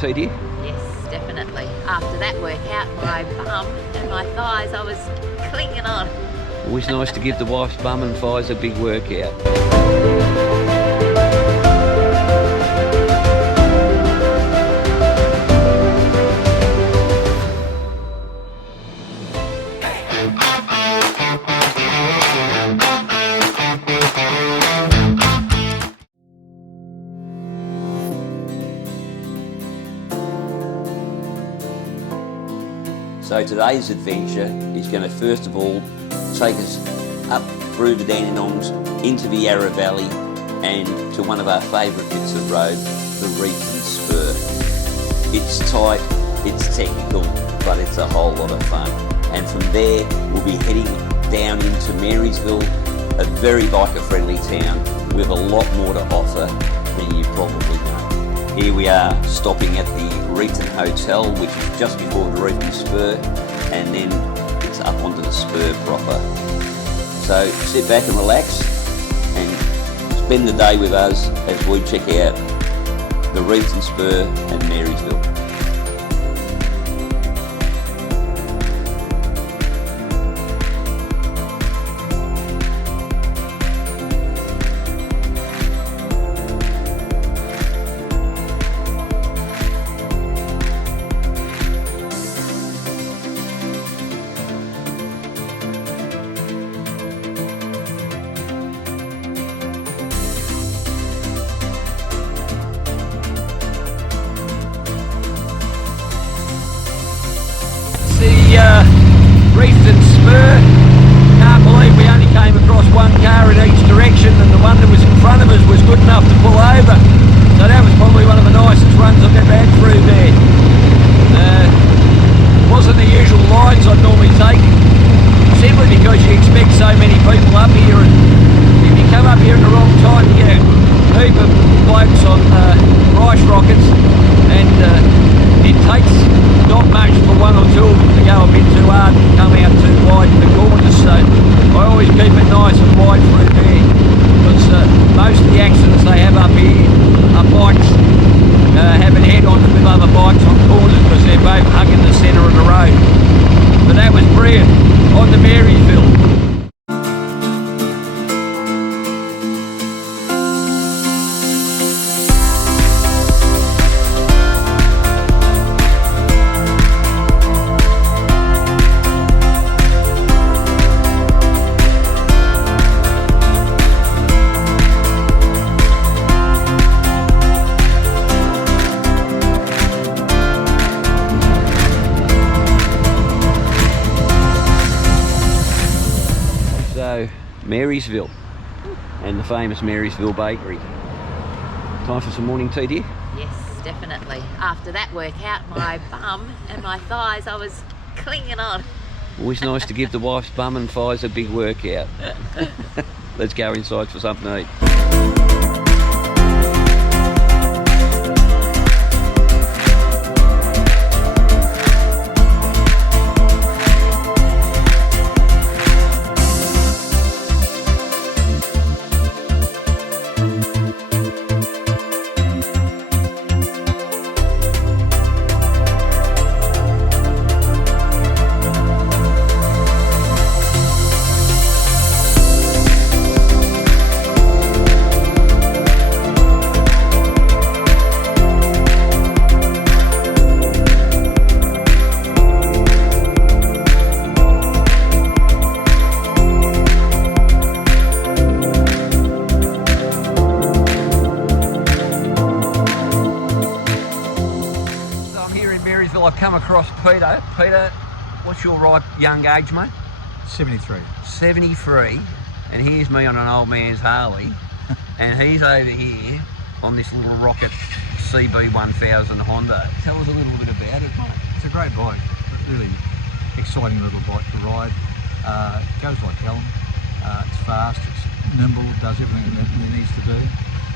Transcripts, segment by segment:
to you, dear? Yes, definitely. After that workout, my bum and my thighs, I was clinging on. Always nice to give the wife's bum and thighs a big workout. So today's adventure is going to first of all take us up through the Dandenongs into the Yarra Valley and to one of our favourite bits of road, the Reefton Spur. It's tight, it's technical, but it's a whole lot of fun. And from there we'll be heading down into Marysville, a very biker friendly town with a lot more to offer than you probably know. Here we are stopping at the Reefton Hotel, which is just before the Reefton Spur, and then it's up onto the Spur proper. So sit back and relax and spend the day with us as we check out the Reefton Spur and Marysville. Reefton Spur. Can't believe we only came across one car in each direction, and the one that was in front of us was good enough to pull over. So that was probably one of the nicest runs I've ever had through there. Wasn't the usual lines I'd normally take, simply because you expect so many people up here, and if you come up here at the wrong time you get a heap of blokes on rice rockets, and it takes not much for one or two of them to go a bit too hard and come out too wide in the corners, so I always keep it nice and wide through there, because most of the accidents they have up here are bikes having head-ons with other bikes on corners because they're both hugging the centre of the road. But that was brilliant. On to Marysville. Marysville and the famous Marysville bakery. Time for some morning tea, dear? Yes, definitely. After that workout, my bum and my thighs, I was clinging on. Always nice to give the wife's bum and thighs a big workout. Let's go inside for something to eat. I've come across Peter. Peter, what's your right young age, mate? 73. 73, and here's me on an old man's Harley, and he's over here on this little rocket CB1000 Honda. Tell us a little bit about it, mate. It's a great bike, really exciting little bike to ride. Goes like hell. It's fast, it's nimble, it does everything that it needs to do.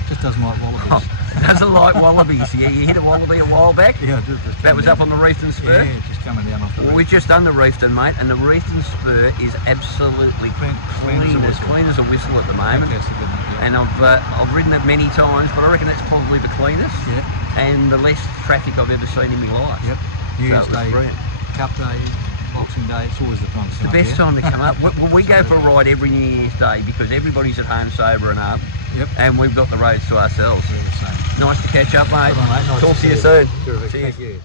Just doesn't like wallabies. Oh, doesn't like wallabies. Yeah, you hit a wallaby a while back. Yeah, that was up on the Reefton Spur. Yeah, just coming down off the. Well, we've just done the Reefton, mate, and the Reefton Spur is absolutely clean as a whistle at the moment. Fantastic, isn't it? Yeah. And I've ridden it many times, but I reckon that's probably the cleanest. Yeah, and the less traffic I've ever seen in my life. Yep. New Year's So it was Day, brilliant. Cup Day, Boxing Day, it's always the time to The come best up time to come up. We go for a ride every New Year's Day because everybody's at home sober and up, Yep. and we've got the roads to ourselves. We're the same. Nice to catch up, mate. Good on, mate. Nice Talk to you see soon. Terrific. Cheers. Thank you.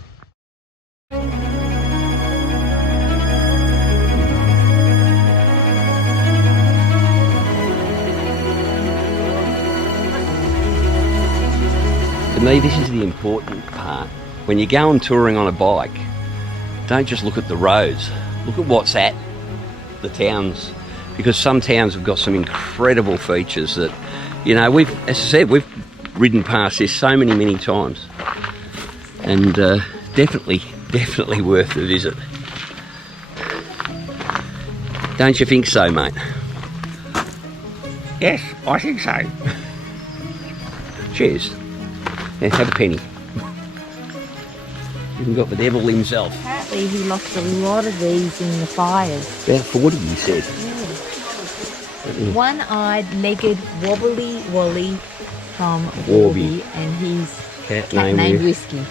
To me, this is the important part. When you're going touring on a bike, don't just look at the roads. Look at what's at the towns, because some towns have got some incredible features that, you know, as I said, we've ridden past this so many times, and definitely worth the visit. Don't you think so, mate? Yes, I think so. Cheers. Yeah, have a penny. Even got the devil himself. Apparently he lost a lot of these in the fires. About 40, he said. Yeah. One-eyed, legged, wobbly Wally from Warby. Warby, and he's Cat named named Whiskey.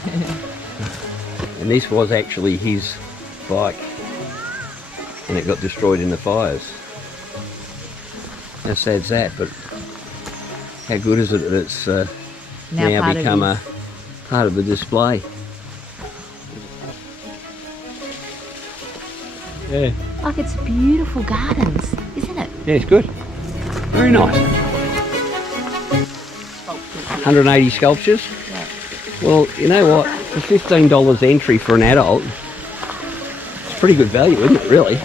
And this was actually his bike, and it got destroyed in the fires. How sad's that? But how good is it that it's now part become of a part of the display? Yeah, Like, it's beautiful gardens, isn't it? yeah, it's good. Very nice. 180 sculptures. Yeah. Well, you know what? For $15 entry for an adult, it's pretty good value, isn't it? Really.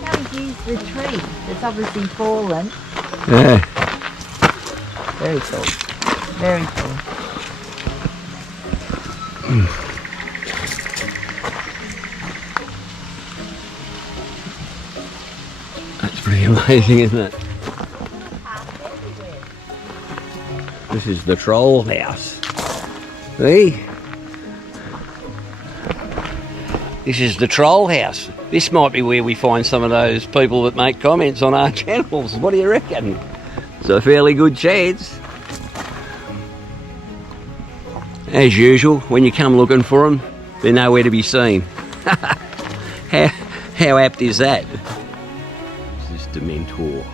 How would you use the tree that's obviously fallen? Yeah. Very cool. Very cool. That's pretty amazing, isn't it? This is the troll house. See? This is the troll house. This might be where we find some of those people that make comments on our channels. What do you reckon? It's a fairly good chance. As usual, when you come looking for them, they're nowhere to be seen. How apt is that? This is Dementor.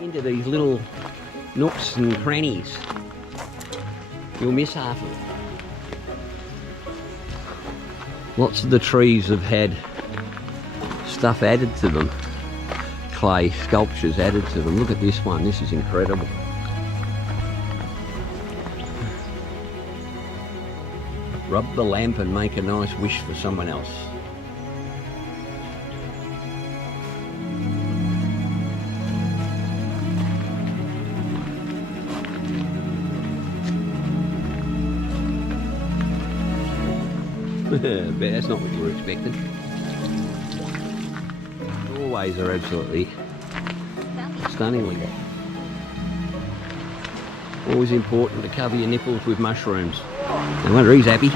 Into these little nooks and crannies, you'll miss half of it. Lots of the trees have had stuff added to them, clay sculptures added to them. Look at this one, this is incredible. Rub the lamp and make a nice wish for someone else. But that's not what you were expecting. Doorways are absolutely stunningly. Always important to cover your nipples with mushrooms. No wonder he's happy.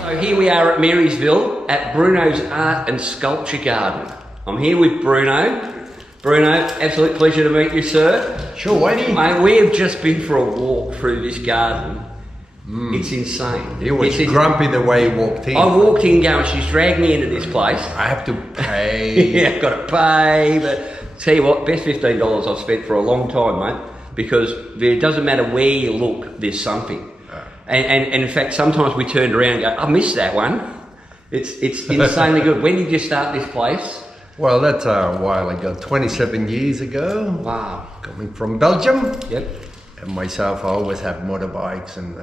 So here we are at Marysville at Bruno's Art and Sculpture Garden. I'm here with Bruno. Bruno, absolute pleasure to meet you, sir. Sure, Wadey. Mate, we have just been for a walk through this garden. It's insane. He was grumpy the way he walked in. I walked in going, she's dragged me into this place. I have to pay. Yeah, I've got to pay, but tell you what, best $15 I've spent for a long time, mate, because it doesn't matter where you look, there's something. And in fact, sometimes we turned around and go, I missed that one. It's insanely good. When did you start this place? Well, that's a while ago, 27 years ago. Wow. Coming from Belgium. Yep. And myself, I always have motorbikes, and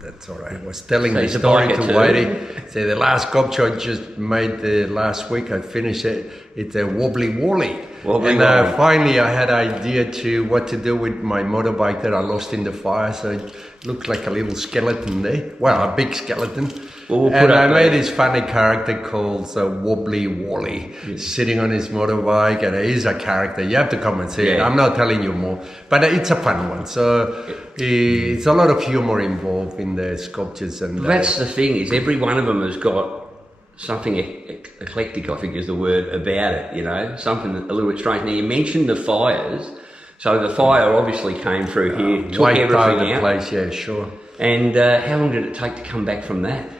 that's all right. I was telling So the he's a story to biker too. Whitey. So the last sculpture I just made last week, I finished it. It's a wobbly wally. Wobbly and wally. finally, I had an idea to what to do with my motorbike that I lost in the fire. So it looked like a little skeleton there. Well, a big skeleton. Well, we'll put and I up made there. this funny character called Wobbly Wally, sitting on his motorbike, and he is a character. You have to come and see it. Yeah. I'm not telling you more, but it's a fun one. So it's a lot of humor involved in the sculptures, and That's the thing, is every one of them has got something eclectic, I think is the word, about it, you know, something a little bit strange. Now, you mentioned the fires. So the fire obviously came through here, took wiped out everything the out. place. Yeah, sure. And how long did it take to come back from that?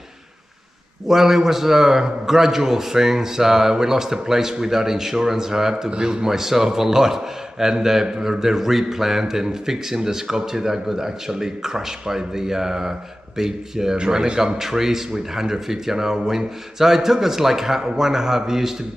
Well, it was a gradual thing. So we lost the place without insurance. I had to build myself a lot, and the replant and fixing the sculpture that got actually crushed by the big monogam trees with 150 an hour wind. So it took us like 1.5 years to,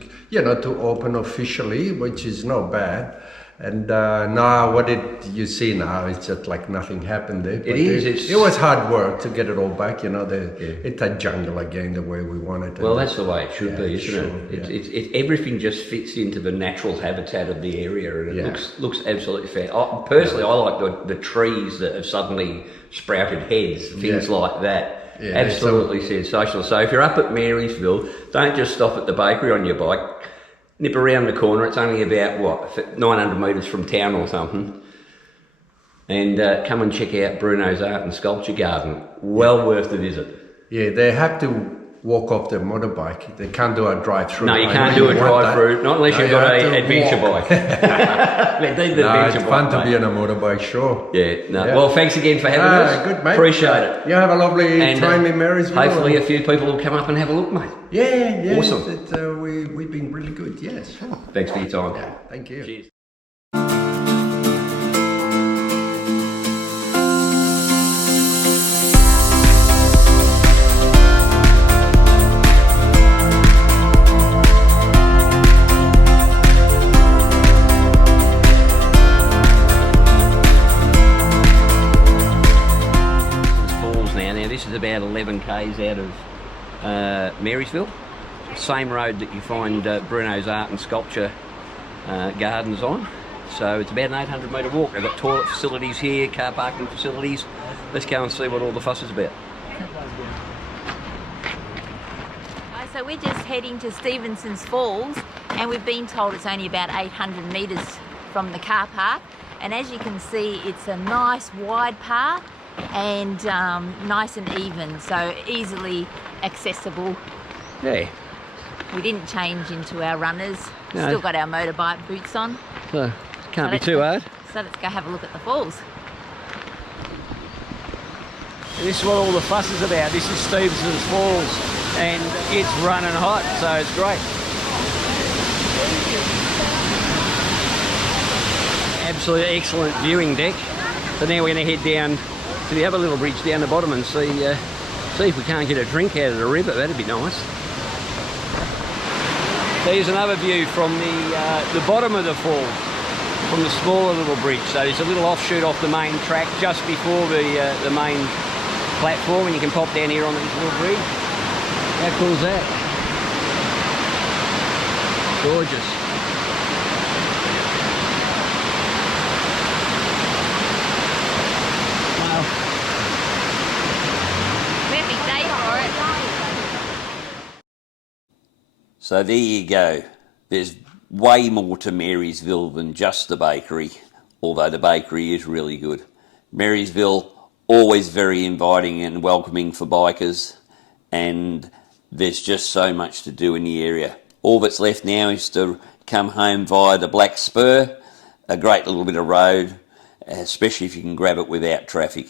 to open officially, which is not bad. And now what did you see now? It's just like nothing happened there. But it was hard work to get it all back. It's a jungle again, the way we want it. Well, that's the way it should be, isn't it? Yeah. Everything just fits into the natural habitat of the area, and it Yeah. looks absolutely fair. Personally, I like the trees that have suddenly sprouted heads, things like that. Yeah, Absolutely sensational. So if you're up at Marysville, don't just stop at the bakery on your bike. Nip around the corner. It's only about 900 metres from town or something, and come and check out Bruno's Art and Sculpture Garden. Well worth the visit. Yeah, they have to walk off their motorbike. They can't do a drive-through. No, you I can't know do a drive-through, not unless you've got an adventure bike. It's fun to be on a motorbike, sure. Yeah, no. Yeah. Well, thanks again for having us. Good, mate. Appreciate it. You have a lovely And time in Marysville. hopefully a few people will come up and have a look, mate. Yeah. Awesome. We've been really good, yes. Thanks for your time. Yeah, thank you. Cheers. This is about 11 k's out of Marysville. Same road that you find Bruno's Art and Sculpture Gardens on. So it's about an 800 metre walk. They've got toilet facilities here, car parking facilities. Let's go and see what all the fuss is about. So we're just heading to Stevensons Falls, and we've been told it's only about 800 metres from the car park. And as you can see, it's a nice wide path and nice and even, so easily accessible. Yeah. We didn't change into our runners. No. Still got our motorbike boots on. So can't So be too hard. So let's go have a look at the falls. This is what all the fuss is about. This is Stevensons Falls, and it's running hot, so it's great. Absolutely excellent viewing deck. So now we're going to head down to the other little bridge down the bottom and see if we can't get a drink out of the river. That'd be nice. There's another view from the bottom of the fall, from the smaller little bridge. So there's a little offshoot off the main track just before the main platform, and you can pop down here on this little bridge. How cool is that? Gorgeous. Wow. Perfect day for it. So there you go. There's way more to Marysville than just the bakery, although the bakery is really good. Marysville, always very inviting and welcoming for bikers, and there's just so much to do in the area. All that's left now is to come home via the Black Spur, a great little bit of road, especially if you can grab it without traffic.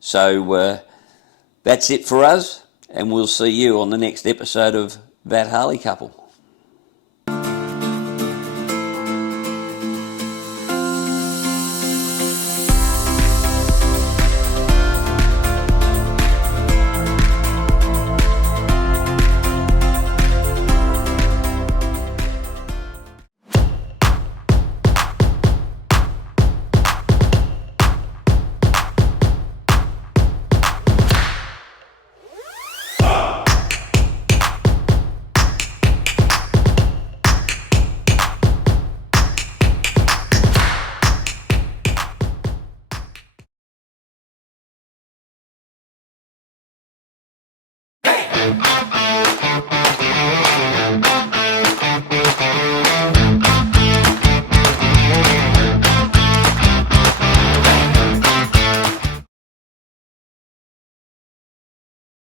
So that's it for us, and we'll see you on the next episode of That Harley Couple.